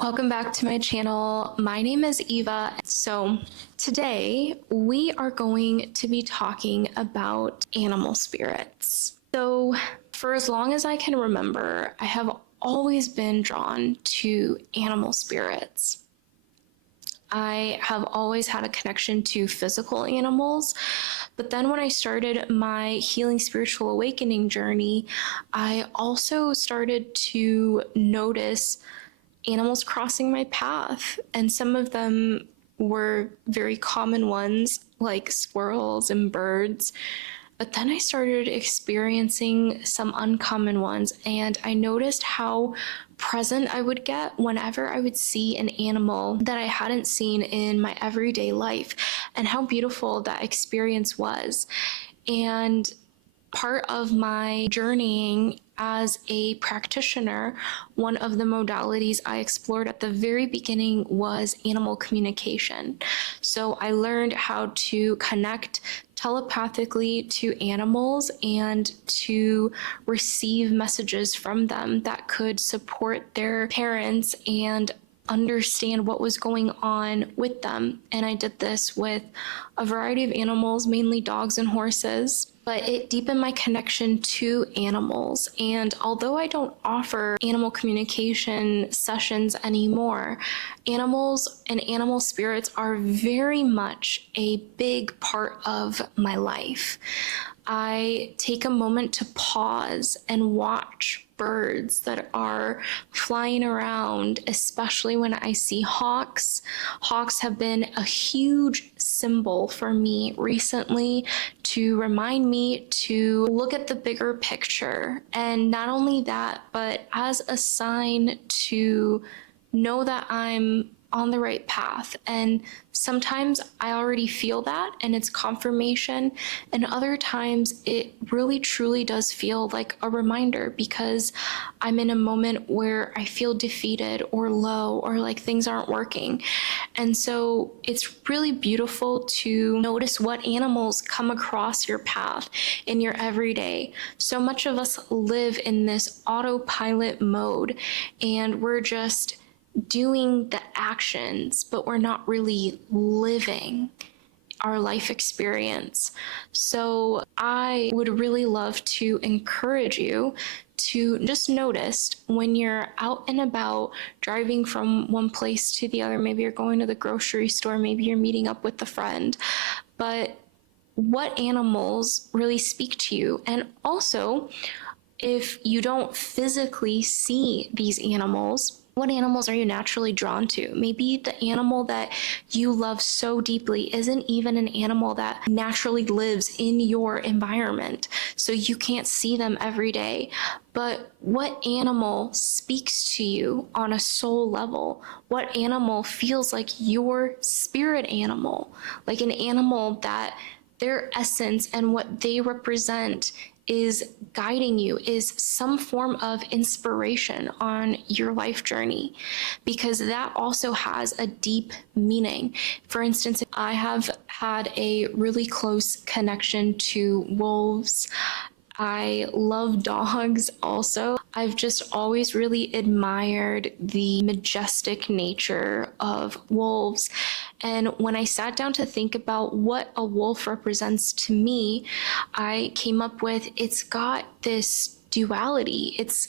Welcome back to my channel. My name is Eva. So today we are going to be talking about animal spirits. So for as long as I can remember, I have always been drawn to animal spirits. I have always had a connection to physical animals, but then when I started my healing spiritual awakening journey, I also started to notice animals crossing my path, and some of them were very common ones like squirrels and birds. But then I started experiencing some uncommon ones, and I noticed how present I would get whenever I would see an animal that I hadn't seen in my everyday life, and how beautiful that experience was. And part of my journeying as a practitioner, one of the modalities I explored at the very beginning was animal communication. So I learned how to connect telepathically to animals and to receive messages from them that could support their parents and understand what was going on with them. And I did this with a variety of animals, mainly dogs and horses. But it deepened my connection to animals. And although I don't offer animal communication sessions anymore, animals and animal spirits are very much a big part of my life. I take a moment to pause and watch birds that are flying around, especially when I see hawks. Hawks have been a huge symbol for me recently to remind me to look at the bigger picture. And not only that, but as a sign to know that I'm on the right path. And sometimes I already feel that and it's confirmation, and other times it really truly does feel like a reminder because I'm in a moment where I feel defeated or low or like things aren't working. And so it's really beautiful to notice what animals come across your path in your everyday. So much of us live in this autopilot mode, and we're just doing the actions, but we're not really living our life experience. So I would really love to encourage you to just notice when you're out and about, driving from one place to the other. Maybe you're going to the grocery store, maybe you're meeting up with a friend, but what animals really speak to you? And also, if you don't physically see these animals, what animals are you naturally drawn to? Maybe the animal that you love so deeply isn't even an animal that naturally lives in your environment, so you can't see them every day. But what animal speaks to you on a soul level? What animal feels like your spirit animal? Like an animal that their essence and what they represent is guiding you, is some form of inspiration on your life journey, because that also has a deep meaning. For instance, I have had a really close connection to wolves. I love dogs also. I've just always really admired the majestic nature of wolves. And when I sat down to think about what a wolf represents to me, I came up with it's got this duality. It's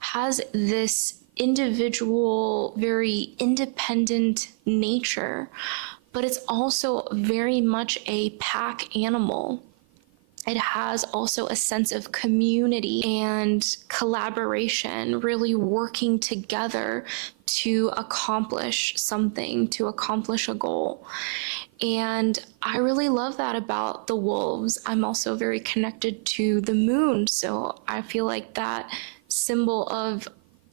has this individual, very independent nature, but it's also very much a pack animal. It has also a sense of community and collaboration, really working together to accomplish something, to accomplish a goal. And I really love that about the wolves. I'm also very connected to the moon, so I feel like that symbol of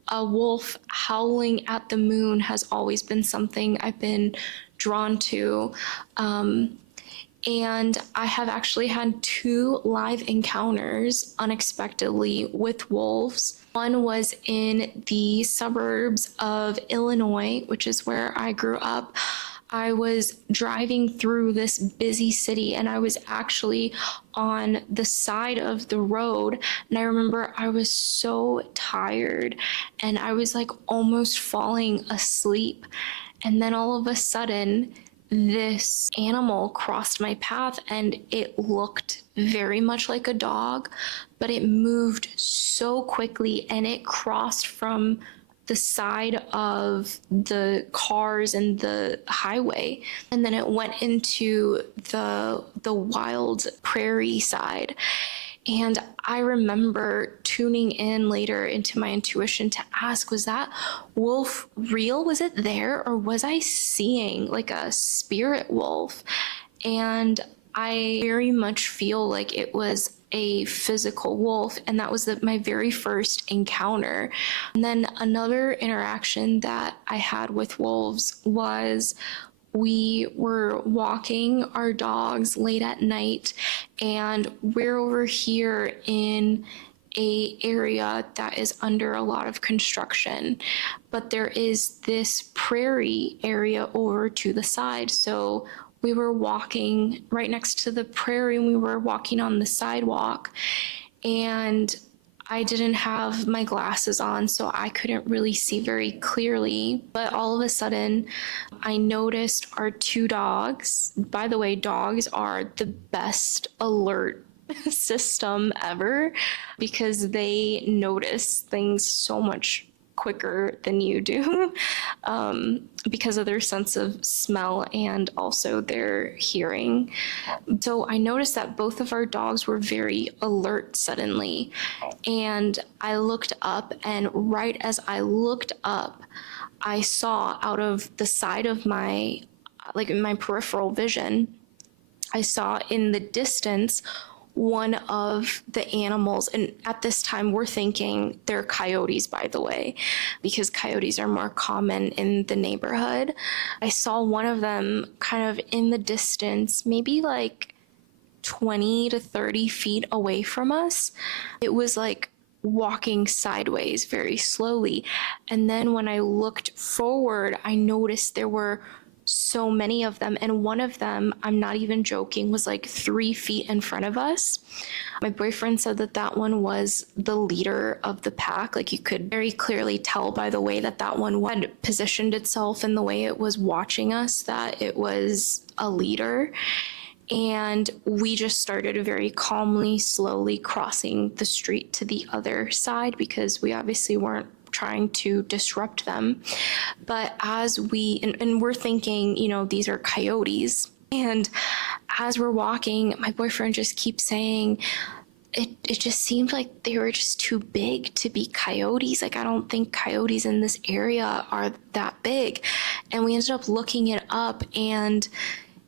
a wolf howling at the moon has always been something I've been drawn to. And I have actually had 2 live encounters unexpectedly with wolves. One was in the suburbs of Illinois, which is where I grew up. I was driving through this busy city and I was actually on the side of the road. And I remember I was so tired and I was like almost falling asleep. And then all of a sudden, this animal crossed my path and it looked very much like a dog, but it moved so quickly and it crossed from the side of the cars and the highway, and then it went into the wild prairie side. And I remember tuning in later into my intuition to ask, was that wolf real? Was it there? Or was I seeing like a spirit wolf? And I very much feel like it was a physical wolf, and that was my very first encounter. And then another interaction that I had with wolves was we were walking our dogs late at night, and we're over here in a area that is under a lot of construction, but there is this prairie area over to the side. So we were walking right next to the prairie and we were walking on the sidewalk, and I didn't have my glasses on, so I couldn't really see very clearly. But all of a sudden, I noticed our two dogs. By the way, dogs are the best alert system ever because they notice things so much quicker than you do because of their sense of smell and also their hearing. So I noticed that both of our dogs were very alert suddenly. And I looked up, and right as I looked up, I saw out of the side of my, like in my peripheral vision, I saw in the distance one of the animals, and at this time we're thinking they're coyotes, by the way, because coyotes are more common in the neighborhood. I saw one of them kind of in the distance, maybe like 20 to 30 feet away from us. It was like walking sideways very slowly. And then when I looked forward, I noticed there were so many of them, and one of them, I'm not even joking, was like 3 feet in front of us. My boyfriend said that that one was the leader of the pack. Like you could very clearly tell by the way that that one had positioned itself and the way it was watching us that it was a leader. And we just started very calmly, slowly crossing the street to the other side because we obviously weren't trying to disrupt them. But as and we're thinking, you know, these are coyotes. And as we're walking, my boyfriend just keeps saying, it just seemed like they were just too big to be coyotes. Like, I don't think coyotes in this area are that big. And we ended up looking it up, and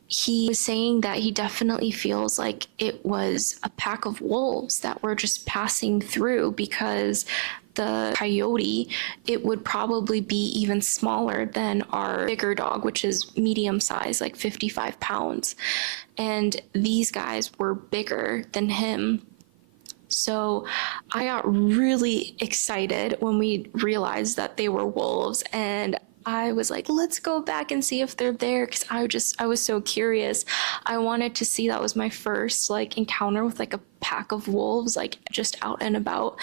he was saying that he definitely feels like it was a pack of wolves that were just passing through, because the coyote, it would probably be even smaller than our bigger dog, which is medium size, like 55 pounds. And these guys were bigger than him. So I got really excited when we realized that they were wolves, and I was like, let's go back and see if they're there, because I was so curious. I wanted to see. That was my first like encounter with like a pack of wolves, like just out and about.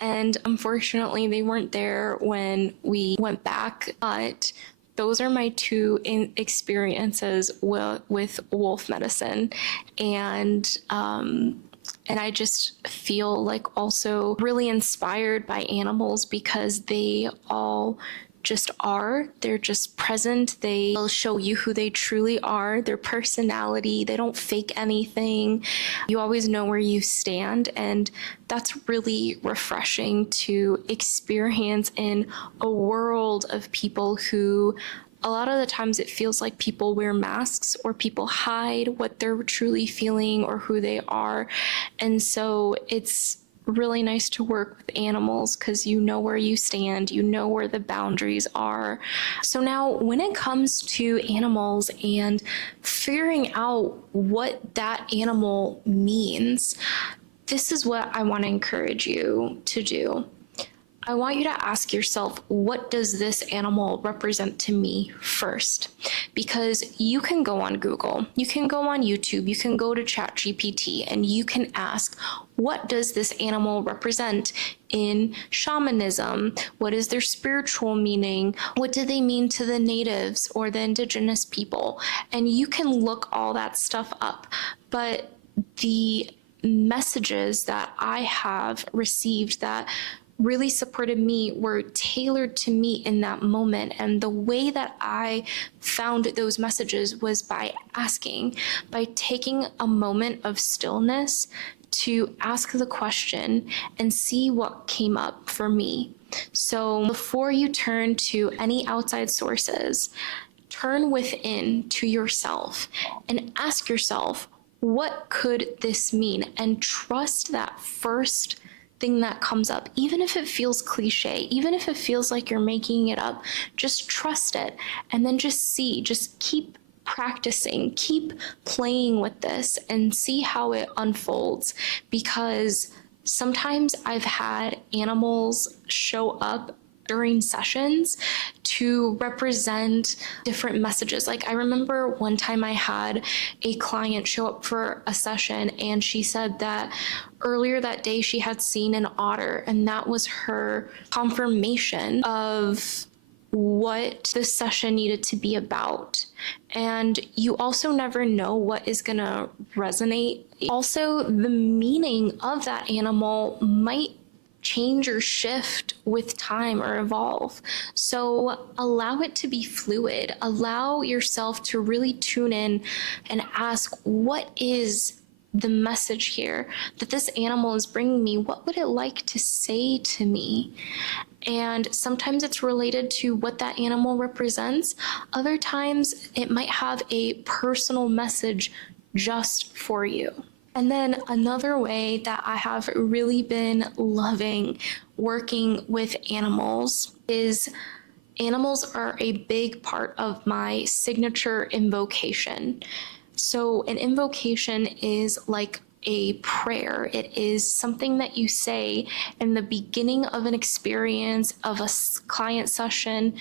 And unfortunately, they weren't there when we went back. But those are my two experiences with wolf medicine, and I just feel like also really inspired by animals because they all just are. They're just present. They'll show you who they truly are, their personality. They don't fake anything. You always know where you stand. And that's really refreshing to experience in a world of people who, a lot of the times it feels like people wear masks or people hide what they're truly feeling or who they are. And so it's really nice to work with animals because you know where you stand, you know where the boundaries are. So now when it comes to animals and figuring out what that animal means, this is what I want to encourage you to do. I want you to ask yourself, what does this animal represent to me first? Because you can go on Google, you can go on YouTube, you can go to ChatGPT, and you can ask, what does this animal represent in shamanism? What is their spiritual meaning? What do they mean to the natives or the indigenous people? And you can look all that stuff up. But the messages that I have received that really supported me were tailored to me in that moment. And the way that I found those messages was by asking, by taking a moment of stillness to ask the question and see what came up for me. So before you turn to any outside sources, turn within to yourself and ask yourself, what could this mean? And trust that first thing that comes up, even if it feels cliche, even if it feels like you're making it up, just trust it and then just see, just keep practicing, keep playing with this and see how it unfolds. Because sometimes I've had animals show up during sessions to represent different messages. Like I remember one time I had a client show up for a session and she said that earlier that day she had seen an otter, and that was her confirmation of what this session needed to be about. And you also never know what is going to resonate. Also, the meaning of that animal might change or shift with time or evolve. So allow it to be fluid. Allow yourself to really tune in and ask, what is the message here that this animal is bringing me? What would it like to say to me? And sometimes it's related to what that animal represents. Other times it might have a personal message just for you. And then another way that I have really been loving working with animals is animals are a big part of my signature invocation. So an invocation is like a prayer. It is something that you say in the beginning of an experience of a client session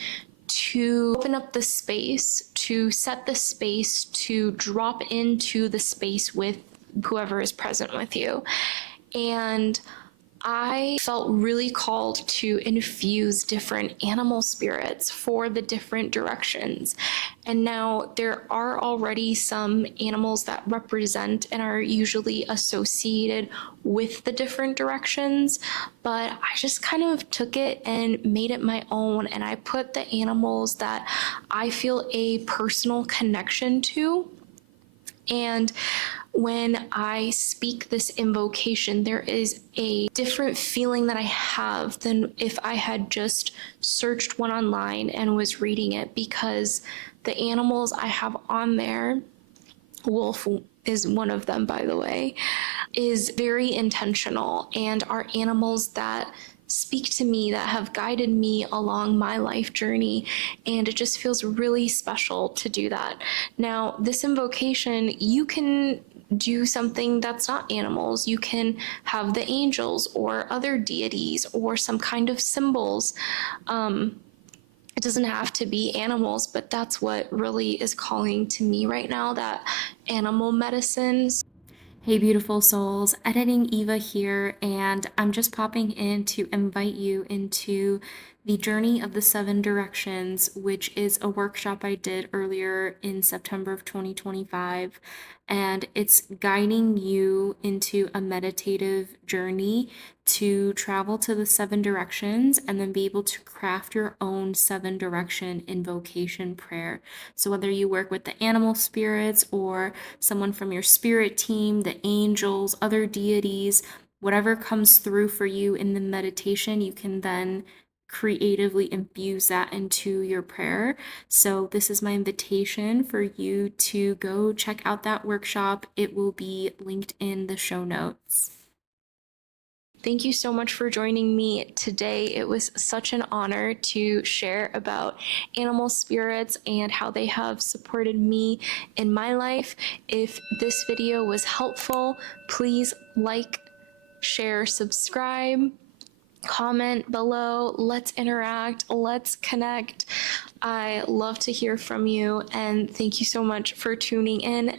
to open up the space, to set the space, to drop into the space with whoever is present with you. And I felt really called to infuse different animal spirits for the different directions. And now there are already some animals that represent and are usually associated with the different directions, but I just kind of took it and made it my own. And I put the animals that I feel a personal connection to. And when I speak this invocation, there is a different feeling that I have than if I had just searched one online and was reading it, because the animals I have on there, wolf is one of them, by the way, is very intentional and are animals that speak to me, that have guided me along my life journey, and it just feels really special to do that. Now, this invocation, you can do something that's not animals. You can have the angels or other deities or some kind of symbols. It doesn't have to be animals, but that's what really is calling to me right now, that animal medicine. Hey, beautiful souls, editing Eva here, and I'm just popping in to invite you into the Journey of the Seven Directions, which is a workshop I did earlier in September of 2025. And it's guiding you into a meditative journey to travel to the seven directions and then be able to craft your own seven direction invocation prayer. So whether you work with the animal spirits or someone from your spirit team, the angels, other deities, whatever comes through for you in the meditation, you can then creatively infuse that into your prayer. So this is my invitation for you to go check out that workshop. It will be linked in the show notes. Thank you so much for joining me today. It was such an honor to share about animal spirits and how they have supported me in my life. If this video was helpful, please like, share, subscribe, comment below. Let's interact. Let's connect. I love to hear from you. And thank you so much for tuning in.